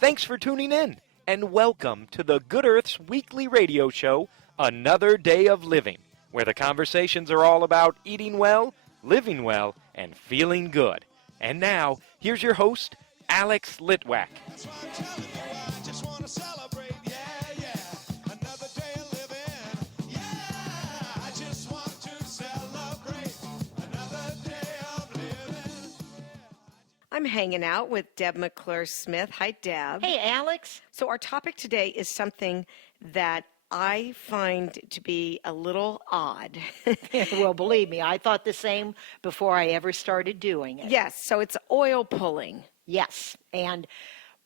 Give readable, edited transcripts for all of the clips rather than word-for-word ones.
Thanks for tuning in, and welcome to the Good Earth's weekly radio show, Another Day of Living, where the conversations are all about eating well, living well, and feeling good. And now, here's your host, Alex Litwack. I'm hanging out with Deb McClure-Smith. Hi, Deb. Hey, Alex. So our topic today is something that I find to be a little odd. Well, believe me, I thought the same before I ever started doing it. Yes, so it's oil pulling. Yes, and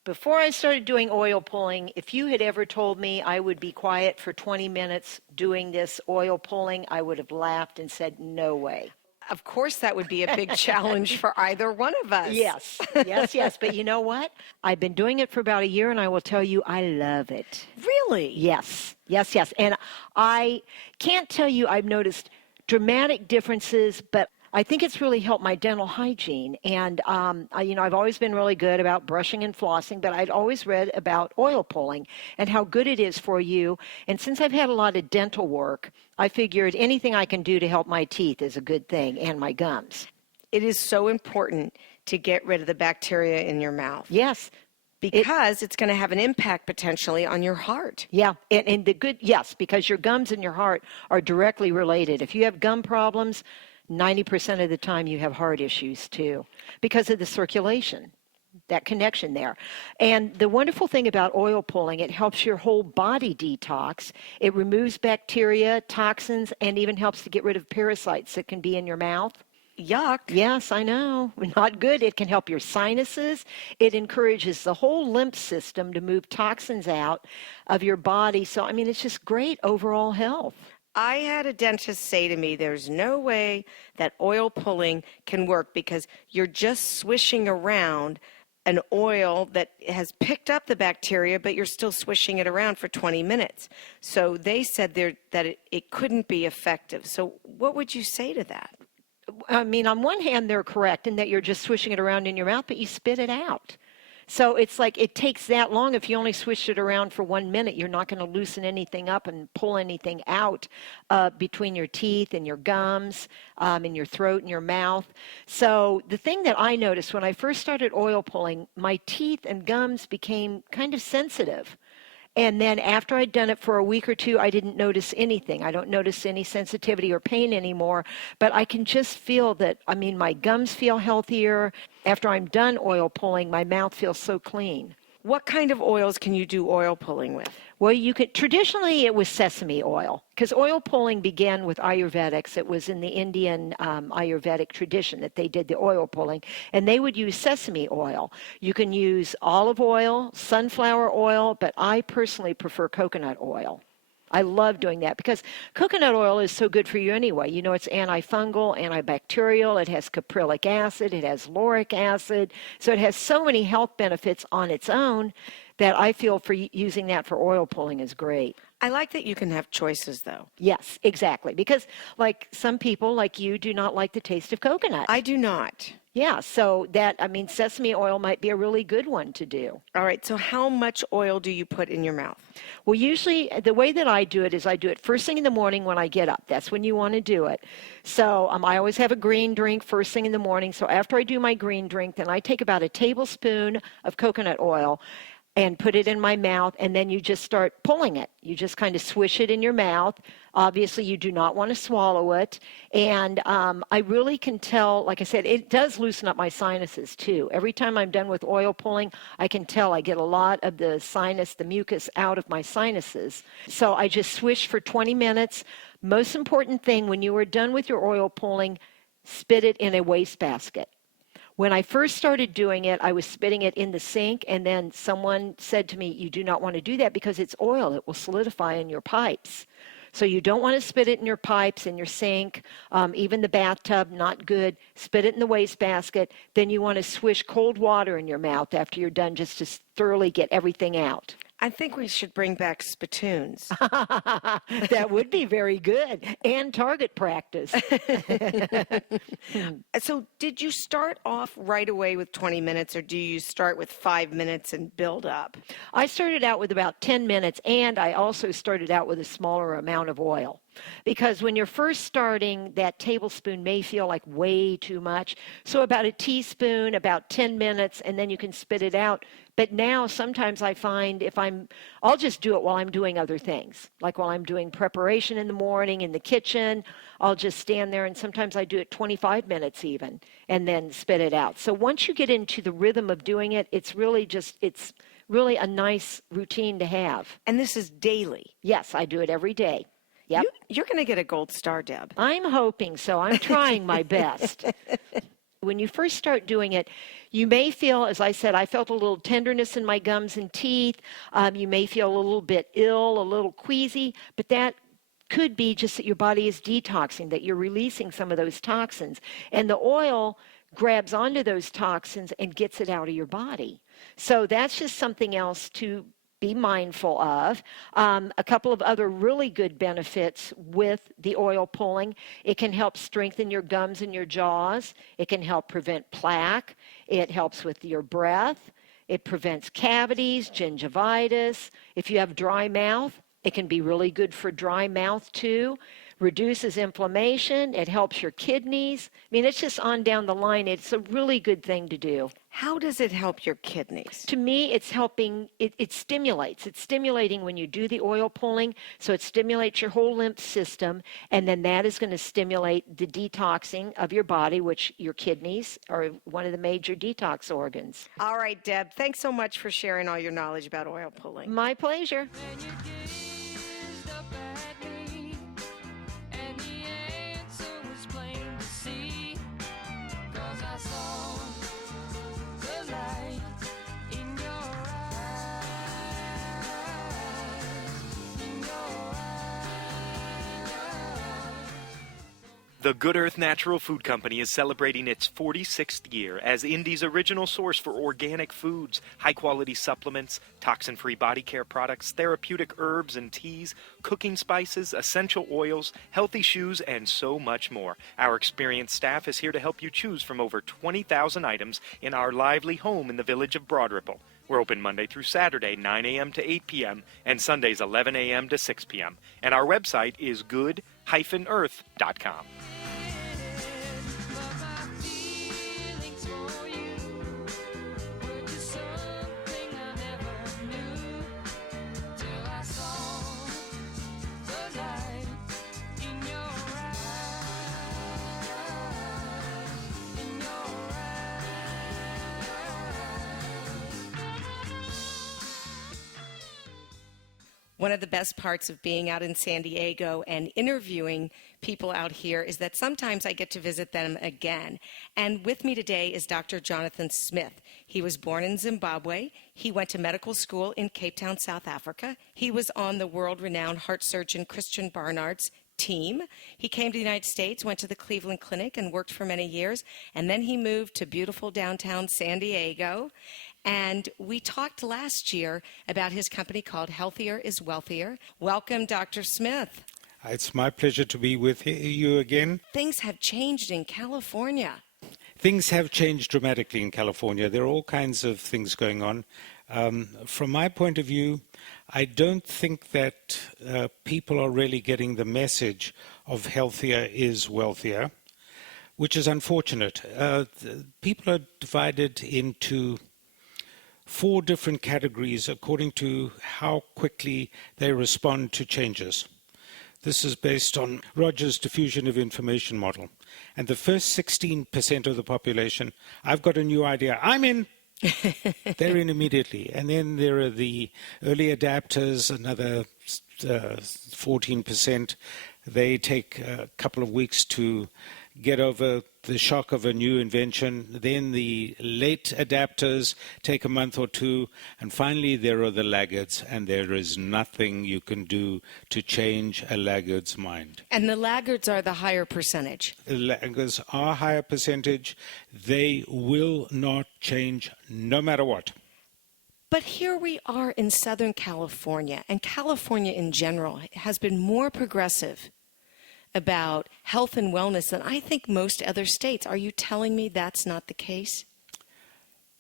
before I started doing oil pulling, if you had ever told me I would be quiet for 20 minutes doing this oil pulling, I would have laughed and said, no way. Of course, that would be a big challenge for either one of us. Yes. But you know what? I've been doing it for about a year, and I will tell you, I love it. Really? Yes. And I can't tell you I've noticed dramatic differences, but I think it's really helped my dental hygiene. And, I've always been really good about brushing and flossing, but I'd always read about oil pulling and how good it is for you. And since I've had a lot of dental work, I figured anything I can do to help my teeth is a good thing, and my gums. It is so important to get rid of the bacteria in your mouth. Yes. Because it's going to have an impact potentially on your heart. Yeah, and yes, because your gums and your heart are directly related. If you have gum problems, 90% of the time you have heart issues too, because of the circulation, that connection there. And the wonderful thing about oil pulling, it helps your whole body detox. It removes bacteria, toxins, and even helps to get rid of parasites that can be in your mouth. Yuck. Yes, I know. Not good. It can help your sinuses. It encourages the whole lymph system to move toxins out of your body. So, it's just great overall health. I had a dentist say to me, there's no way that oil pulling can work because you're just swishing around an oil that has picked up the bacteria, but you're still swishing it around for 20 minutes. So they said that it couldn't be effective. So what would you say to that? On one hand, they're correct in that you're just swishing it around in your mouth, but you spit it out. So it's like it takes that long. If you only swish it around for 1 minute, you're not going to loosen anything up and pull anything out between your teeth and your gums, in your throat and your mouth. So the thing that I noticed when I first started oil pulling, my teeth and gums became kind of sensitive. And then after I'd done it for a week or two, I didn't notice anything. I don't notice any sensitivity or pain anymore. But I can just feel that, my gums feel healthier. After I'm done oil pulling, my mouth feels so clean. What kind of oils can you do oil pulling with? Well, traditionally it was sesame oil, because oil pulling began with Ayurvedics. It was in the Indian Ayurvedic tradition that they did the oil pulling, and they would use sesame oil. You can use olive oil, sunflower oil, but I personally prefer coconut oil. I love doing that because coconut oil is so good for you anyway. It's antifungal, antibacterial. It has caprylic acid. It has lauric acid. So it has so many health benefits on its own that I feel for using that for oil pulling is great. I like that you can have choices, though. Yes, exactly. Because some people like you do not like the taste of coconut. I do not. Yeah, so sesame oil might be a really good one to do. All right, so how much oil do you put in your mouth? Well, usually the way that I do it is I do it first thing in the morning when I get up. That's when you want to do it. So I always have a green drink first thing in the morning. So after I do my green drink, then I take about a tablespoon of coconut oil and put it in my mouth, and then you just start pulling it. You just kind of swish it in your mouth. Obviously, you do not want to swallow it. And I really can tell, like I said, it does loosen up my sinuses too. Every time I'm done with oil pulling, I can tell I get a lot of the the mucus out of my sinuses. So I just swish for 20 minutes. Most important thing, when you are done with your oil pulling, spit it in a wastebasket. When I first started doing it, I was spitting it in the sink, and then someone said to me, you do not want to do that because it's oil. It will solidify in your pipes. So you don't want to spit it in your pipes, in your sink, even the bathtub, not good. Spit it in the wastebasket. Then you want to swish cold water in your mouth after you're done just to thoroughly get everything out. I think we should bring back spittoons. That would be very good. And target practice. So did you start off right away with 20 minutes, or do you start with 5 minutes and build up? I started out with about 10 minutes, and I also started out with a smaller amount of oil. Because when you're first starting, that tablespoon may feel like way too much. So about a teaspoon, about 10 minutes, and then you can spit it out. But now sometimes I find I'll just do it while I'm doing other things. Like while I'm doing preparation in the morning in the kitchen, I'll just stand there, and sometimes I do it 25 minutes even, and then spit it out. So once you get into the rhythm of doing it, it's really a nice routine to have. And this is daily. Yes, I do it every day. Yep. You're going to get a gold star, Deb. I'm hoping so. I'm trying my best. When you first start doing it, you may feel, as I said, I felt a little tenderness in my gums and teeth. You may feel a little bit ill, a little queasy, but that could be just that your body is detoxing, that you're releasing some of those toxins. And the oil grabs onto those toxins and gets it out of your body. So that's just something else to be mindful of. A couple of other really good benefits with the oil pulling. It can help strengthen your gums and your jaws. It can help prevent plaque. It helps with your breath. It prevents cavities, gingivitis. If you have dry mouth, it can be really good for dry mouth too. Reduces inflammation. It helps your kidneys. I mean, it's just on down the line. It's a really good thing to do. How does it help your kidneys? To me, it's helping, it stimulates. It's stimulating when you do the oil pulling, so it stimulates your whole lymph system, and then that is going to stimulate the detoxing of your body, which your kidneys are one of the major detox organs. All right, Deb, thanks so much for sharing all your knowledge about oil pulling. My pleasure. The Good Earth Natural Food Company is celebrating its 46th year as Indy's original source for organic foods, high-quality supplements, toxin-free body care products, therapeutic herbs and teas, cooking spices, essential oils, healthy shoes, and so much more. Our experienced staff is here to help you choose from over 20,000 items in our lively home in the village of Broad Ripple. We're open Monday through Saturday, 9 a.m. to 8 p.m., and Sundays, 11 a.m. to 6 p.m. And our website is good-earth.com. One of the best parts of being out in San Diego and interviewing people out here is that sometimes I get to visit them again. And with me today is Dr. Jonathan Smith. He was born in Zimbabwe. He went to medical school in Cape Town, South Africa. He was on the world-renowned heart surgeon Christian Barnard's team. He came to the United States, went to the Cleveland Clinic, and worked for many years. And then he moved to beautiful downtown San Diego. And we talked last year about his company called Healthier is Wealthier. Welcome, Dr. Smith. It's my pleasure to be with you again. Things have changed in California. Things have changed dramatically in California. There are all kinds of things going on. From my point of view, I don't think that people are really getting the message of healthier is wealthier, which is unfortunate. People are divided into 4 different categories according to how quickly they respond to changes. This is based on Rogers' diffusion of information model. And the first 16% of the population, I've got a new idea, I'm in. They're in immediately. And then there are the early adapters, another 14%. They take a couple of weeks to get over the shock of a new invention. Then the late adapters take a month or two. And finally, there are the laggards. And there is nothing you can do to change a laggard's mind. And the laggards are the higher percentage. The laggards are a higher percentage. They will not change no matter what. But here we are in Southern California, and California in general has been more progressive about health and wellness than I think most other states. Are you telling me that's not the case?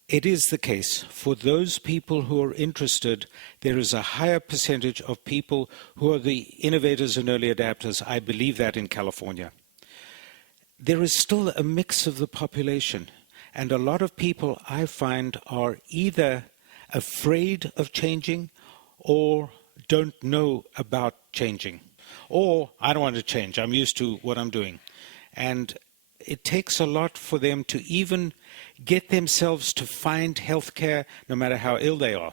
It is the case. For those people who are interested, there is a higher percentage of people who are the innovators and early adapters. I believe that in California. There is still a mix of the population, and a lot of people I find are either afraid of changing or don't know about changing. Or, I don't want to change, I'm used to what I'm doing. And it takes a lot for them to even get themselves to find health care no matter how ill they are.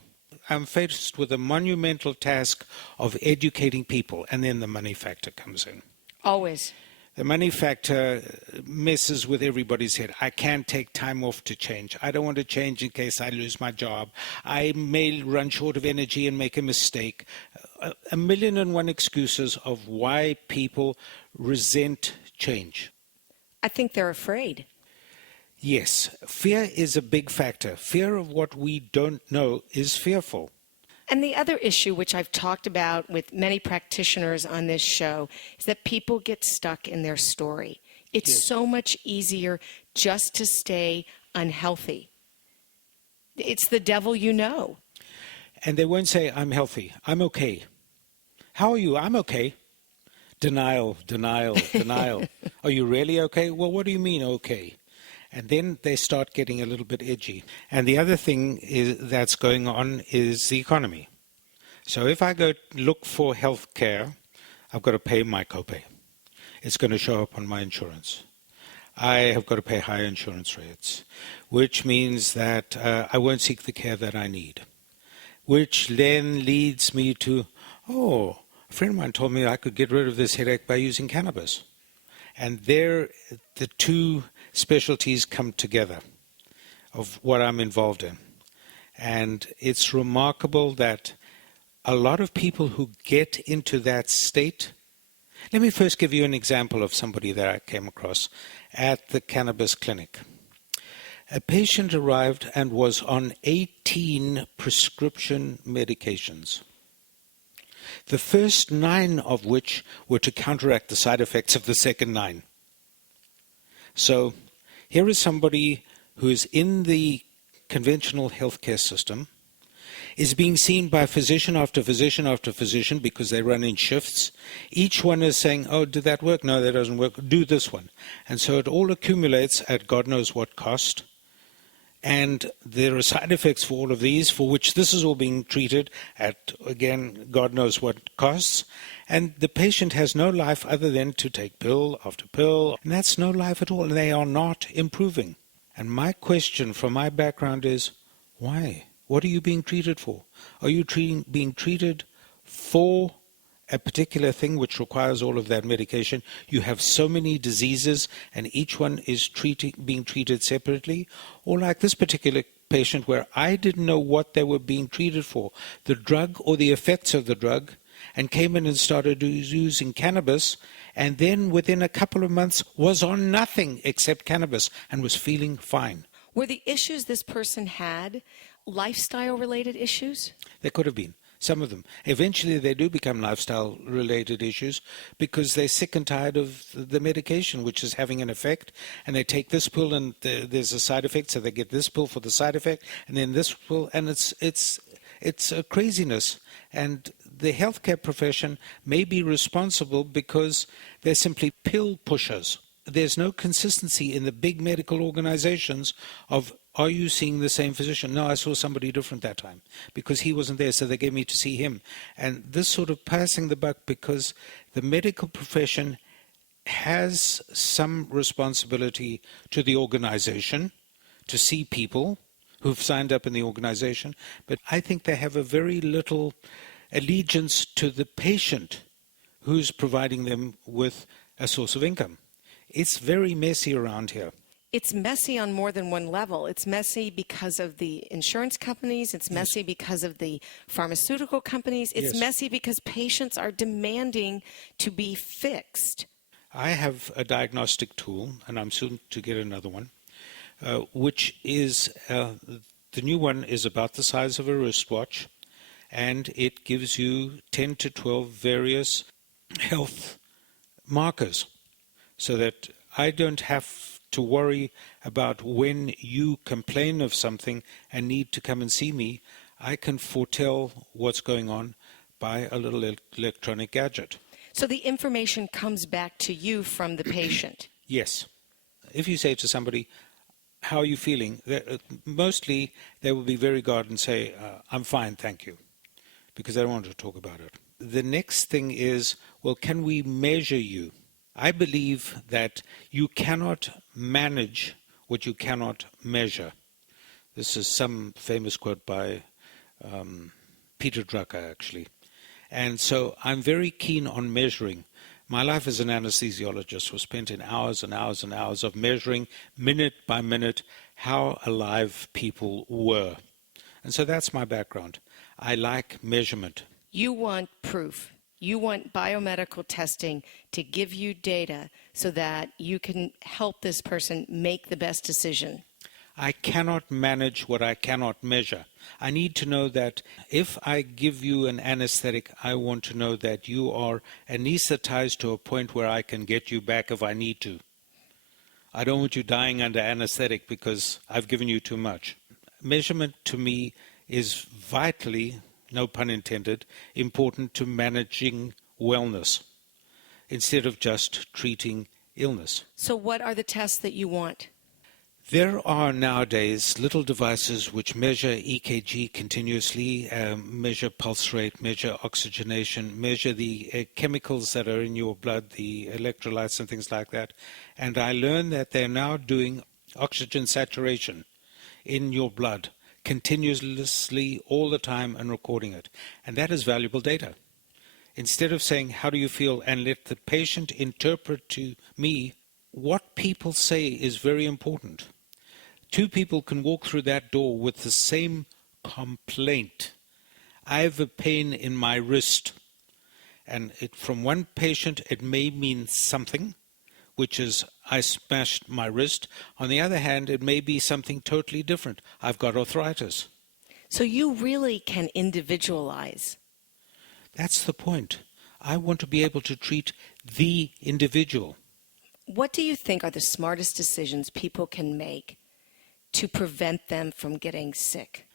I'm faced with a monumental task of educating people, and then the money factor comes in. Always. The money factor messes with everybody's head. I can't take time off to change. I don't want to change in case I lose my job. I may run short of energy and make a mistake. A million and one excuses of why people resent change. I think they're afraid. Yes, fear is a big factor. Fear of what we don't know is fearful. And the other issue, which I've talked about with many practitioners on this show, is that people get stuck in their story. It's so much easier just to stay unhealthy. It's the devil you know. And they won't say, I'm healthy, I'm okay. How are you? I'm okay. Denial, denial, denial. Are you really okay? Well, what do you mean okay? And then they start getting a little bit edgy. And the other thing that's going on is the economy. So if I go look for health care, I've got to pay my copay. It's going to show up on my insurance. I have got to pay higher insurance rates, which means that I won't seek the care that I need, which then leads me to, a friend of mine told me I could get rid of this headache by using cannabis. And there, the two specialties come together of what I'm involved in. And it's remarkable that a lot of people who get into that state. Let me first give you an example of somebody that I came across at the cannabis clinic. A patient arrived and was on 18 prescription medications, the first 9 of which were to counteract the side effects of the second 9. So here is somebody who is in the conventional healthcare system, is being seen by physician after physician after physician because they run in shifts. Each one is saying, oh, did that work? No, that doesn't work. Do this one. And so it all accumulates at God knows what cost. And there are side effects for all of these, for which this is all being treated at, again, God knows what costs. And the patient has no life other than to take pill after pill. And that's no life at all. And they are not improving. And my question from my background is, why? What are you being treated for? Are you being treated for a particular thing which requires all of that medication? You have so many diseases and each one is being treated separately. Or like this particular patient where I didn't know what they were being treated for, the drug or the effects of the drug, and came in and started using cannabis, and then within a couple of months was on nothing except cannabis and was feeling fine. Were the issues this person had lifestyle-related issues? There could have been. Some of them. Eventually they do become lifestyle-related issues because they're sick and tired of the medication, which is having an effect, and they take this pill and there's a side effect, so they get this pill for the side effect, and then this pill, and it's a craziness. And the healthcare profession may be responsible because they're simply pill pushers. There's no consistency in the big medical organizations of, are you seeing the same physician? No, I saw somebody different that time because he wasn't there, so they gave me to see him. And this sort of passing the buck, because the medical profession has some responsibility to the organization to see people who've signed up in the organization, but I think they have a very little allegiance to the patient who's providing them with a source of income. It's very messy around here. It's messy on more than one level. It's messy because of the insurance companies. It's messy because of the pharmaceutical companies. It's messy because patients are demanding to be fixed. I have a diagnostic tool, and I'm soon to get another one, which is The new one is about the size of a wristwatch, and it gives you 10 to 12 various health markers so that I don't have to worry about when you complain of something and need to come and see me. I can foretell what's going on by a little electronic gadget. So the information comes back to you from the patient. Yes. If you say to somebody, how are you feeling? Mostly they will be very guarded and say, I'm fine, thank you, because they don't want to talk about it. The next thing is, well, can we measure you? I believe that you cannot manage what you cannot measure. This is some famous quote by Peter Drucker, actually. And so I'm very keen on measuring. My life as an anesthesiologist was spent in hours and hours and hours of measuring minute by minute how alive people were. And so that's my background. I like measurement. You want proof. You want biomedical testing to give you data so that you can help this person make the best decision. I cannot manage what I cannot measure. I need to know that if I give you an anesthetic, I want to know that you are anesthetized to a point where I can get you back if I need to. I don't want you dying under anesthetic because I've given you too much. Measurement to me is vitally, no pun intended, important to managing wellness instead of just treating illness. So what are the tests that you want? There are nowadays little devices which measure EKG continuously, measure pulse rate, measure oxygenation, measure the chemicals that are in your blood, the electrolytes and things like that. And I learned that they're now doing oxygen saturation in your blood continuously all the time and recording it. And that is valuable data. Instead of saying, how do you feel, and let the patient interpret to me, what people say is very important. Two people can walk through that door with the same complaint. I have a pain in my wrist. And from one patient, it may mean something, which is I smashed my wrist. On the other hand, it may be something totally different. I've got arthritis. So you really can individualize. That's the point. I want to be able to treat the individual. What do you think are the smartest decisions people can make to prevent them from getting sick?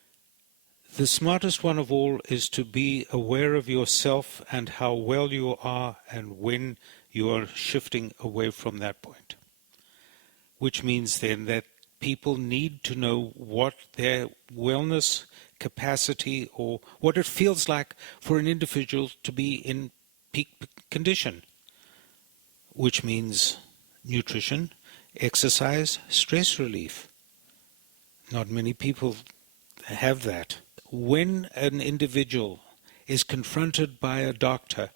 The smartest one of all is to be aware of yourself and how well you are and when you are shifting away from that point. Which means then that people need to know what their wellness capacity or what it feels like for an individual to be in peak condition, which means nutrition, exercise, stress relief. Not many people have that. When an individual is confronted by a doctor,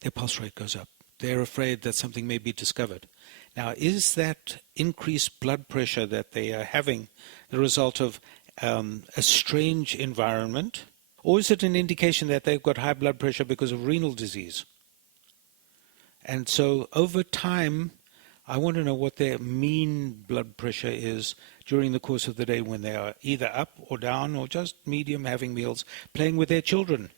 their pulse rate goes up. They're afraid that something may be discovered. Now, is that increased blood pressure that they are having the result of a strange environment? Or is it an indication that they've got high blood pressure because of renal disease? And so over time, I want to know what their mean blood pressure is during the course of the day when they are either up or down or just medium, having meals, playing with their children.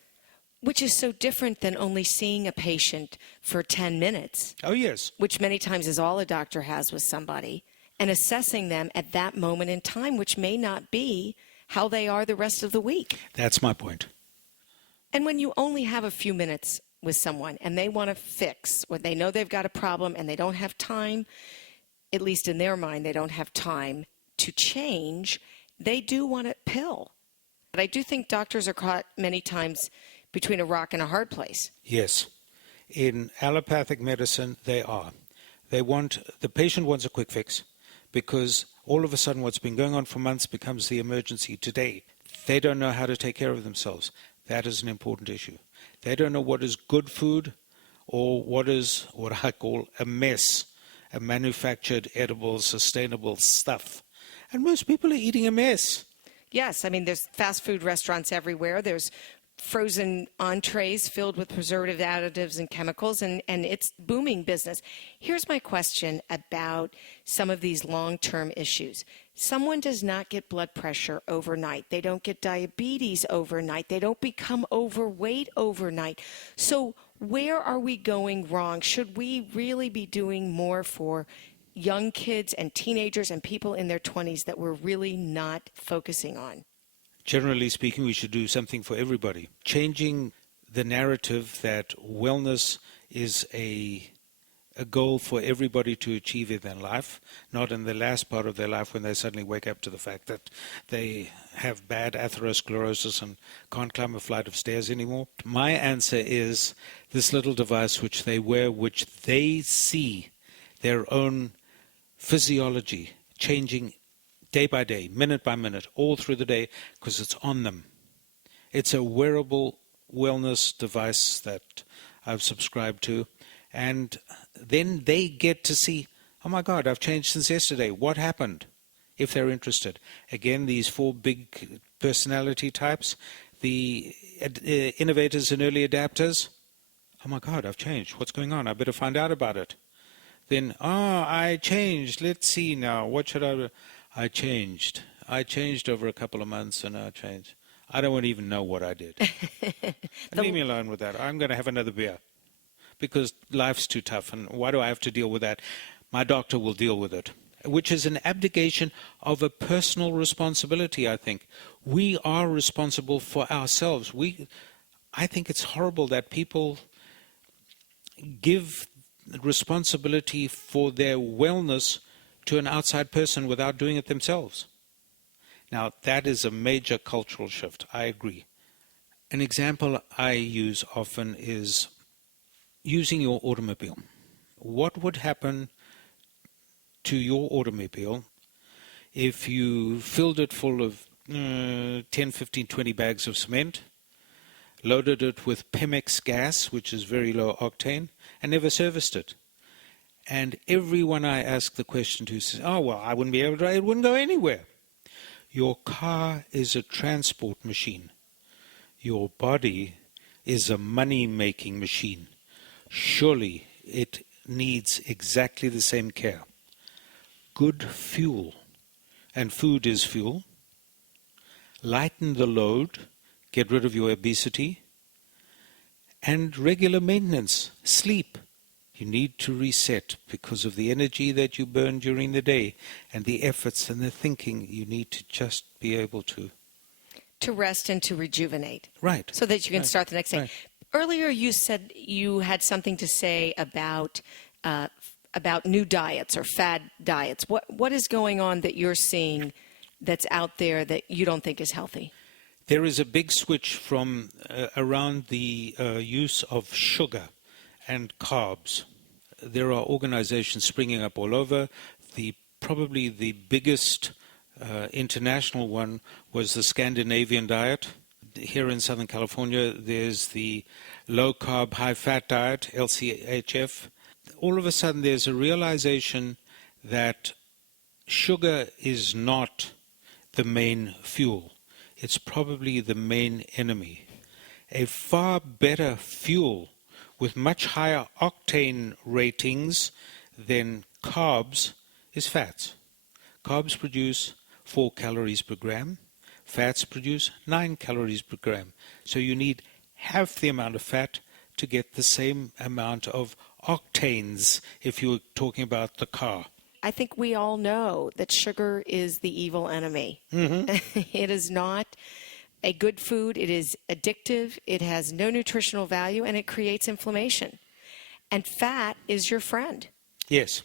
Which is so different than only seeing a patient for 10 minutes. Oh, yes. Which many times is all a doctor has with somebody, and assessing them at that moment in time, which may not be how they are the rest of the week. That's my point. And when you only have a few minutes with someone and they want to fix, or they know they've got a problem and they don't have time, at least in their mind, they don't have time to change, they do want a pill. But I do think doctors are caught many times between a rock and a hard place. Yes. In allopathic medicine, they are. The patient wants a quick fix because all of a sudden what's been going on for months becomes the emergency today. They don't know how to take care of themselves. That is an important issue. They don't know what is good food or what is what I call a mess, a manufactured, edible, sustainable stuff. And most people are eating a mess. Yes, I mean, there's fast food restaurants everywhere. There's frozen entrees filled with preservative additives and chemicals, and it's booming business. Here's my question about some of these long-term issues. Someone does not get blood pressure overnight. They don't get diabetes overnight. They don't become overweight overnight. So where are we going wrong? Should we really be doing more for young kids and teenagers and people in their 20s that we're really not focusing on? Generally speaking, we should do something for everybody. Changing the narrative that wellness is a goal for everybody to achieve in their life, not in the last part of their life when they suddenly wake up to the fact that they have bad atherosclerosis and can't climb a flight of stairs anymore. My answer is this little device which they wear, which they see their own physiology changing day by day, minute by minute, all through the day, because it's on them. It's a wearable wellness device that I've subscribed to, and then they get to see, oh my God, I've changed since yesterday. What happened? If they're interested. Again, these 4 big personality types, the innovators and early adapters. Oh my God, I've changed. What's going on? I better find out about it. Then, I changed. Let's see now. What should I do? I changed. I changed over a couple of months, and I changed. I don't even know what I did. Leave me alone with that. I'm going to have another beer because life's too tough, and why do I have to deal with that? My doctor will deal with it, which is an abdication of a personal responsibility, I think. We are responsible for ourselves. I think it's horrible that people give responsibility for their wellness to an outside person without doing it themselves. Now, that is a major cultural shift. I agree. An example I use often is using your automobile. What would happen to your automobile if you filled it full of 10, 15, 20 bags of cement, loaded it with Pemex gas, which is very low octane, and never serviced it? And everyone I ask the question to says, oh, well, I wouldn't be able to, it wouldn't go anywhere. Your car is a transport machine. Your body is a money-making machine. Surely it needs exactly the same care. Good fuel, and food is fuel. Lighten the load, get rid of your obesity, and regular maintenance, sleep. You need to reset because of the energy that you burn during the day and the efforts and the thinking. You need to just be able to rest and to rejuvenate. Right. So that you can start the next day. Right. Earlier you said you had something to say about new diets or fad diets. What is going on that you're seeing that's out there that you don't think is healthy? There is a big switch from around the use of sugar and carbs. There are organizations springing up all over. Probably the biggest international one was the Scandinavian diet. Here in Southern California, there's the low-carb, high-fat diet, LCHF. All of a sudden, there's a realization that sugar is not the main fuel. It's probably the main enemy. A far better fuel with much higher octane ratings than carbs is fats. Carbs produce 4 calories per gram. Fats produce 9 calories per gram. So you need half the amount of fat to get the same amount of octanes if you're talking about the car. I think we all know that sugar is the evil enemy. Mm-hmm. It is not a good food. It is addictive. It has no nutritional value, and it creates inflammation. And fat is your friend. Yes.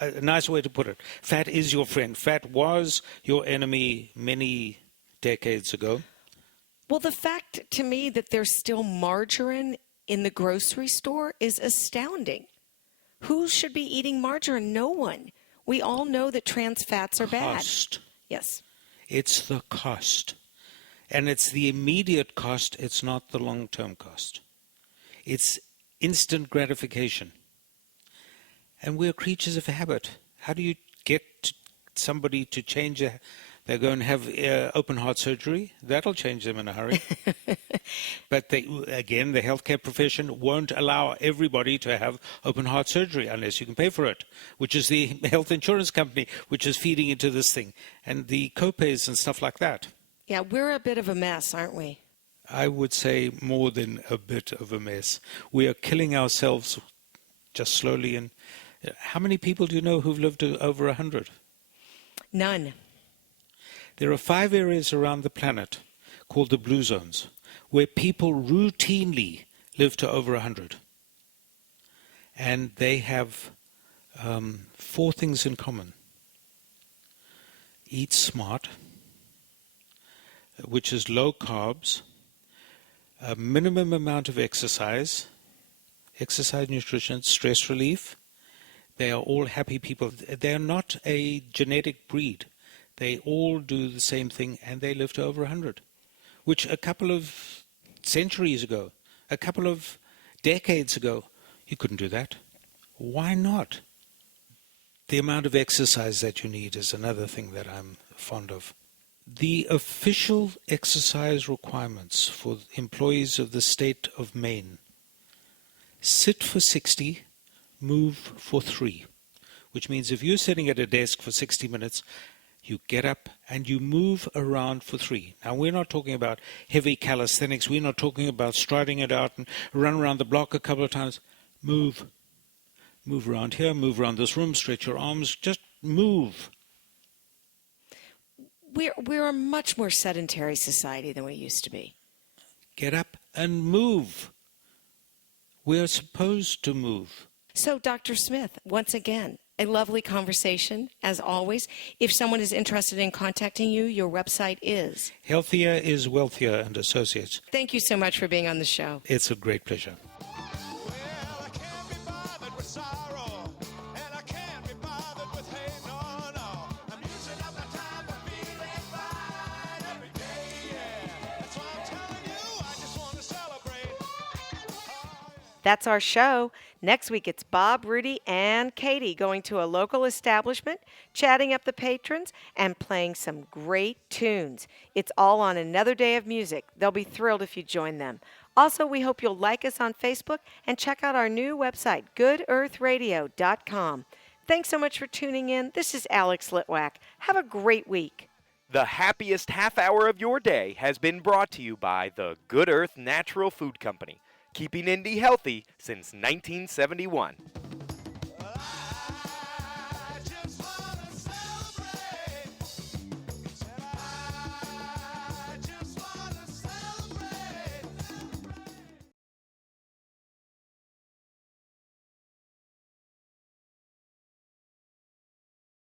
A nice way to put it. Fat is your friend. Fat was your enemy many decades ago. Well, the fact to me that there's still margarine in the grocery store is astounding. Who should be eating margarine? No one. We all know that trans fats are Cost. bad. Yes. It's the cost. And it's the immediate cost. It's not the long-term cost. It's instant gratification. And we're creatures of habit. How do you get somebody to change They'll go and have open heart surgery. That'll change them in a hurry. But the healthcare profession won't allow everybody to have open heart surgery unless you can pay for it, which is the health insurance company which is feeding into this thing, and the copays and stuff like that. Yeah, we're a bit of a mess, aren't we? I would say more than a bit of a mess. We are killing ourselves just slowly. And how many people do you know who've lived to over 100? None. There are 5 areas around the planet called the blue zones where people routinely live to over 100. And they have 4 things in common. Eat smart, which is low carbs, a minimum amount of exercise, nutrition, stress relief. They are all happy people. They are not a genetic breed. They all do the same thing, and they live to over 100, which a couple of centuries ago, a couple of decades ago, you couldn't do that. Why not? The amount of exercise that you need is another thing that I'm fond of. The official exercise requirements for employees of the state of Maine: sit for 60, move for 3, which means if you're sitting at a desk for 60 minutes, you get up and you move around for 3. Now, we're not talking about heavy calisthenics. We're not talking about striding it out and run around the block a couple of times. Move. Move around here, move around this room, stretch your arms, just move. We're a much more sedentary society than we used to be. Get up and move. We are supposed to move. So, Dr. Smith, once again, a lovely conversation, as always. If someone is interested in contacting you, your website is? Healthier is Wealthier and Associates. Thank you so much for being on the show. It's a great pleasure. That's our show. Next week, it's Bob, Rudy, and Katie going to a local establishment, chatting up the patrons, and playing some great tunes. It's all on Another Day of Music. They'll be thrilled if you join them. Also, we hope you'll like us on Facebook and check out our new website, goodearthradio.com. Thanks so much for tuning in. This is Alex Litwack. Have a great week. The happiest half hour of your day has been brought to you by the Good Earth Natural Food Company, keeping Indy healthy since 1971.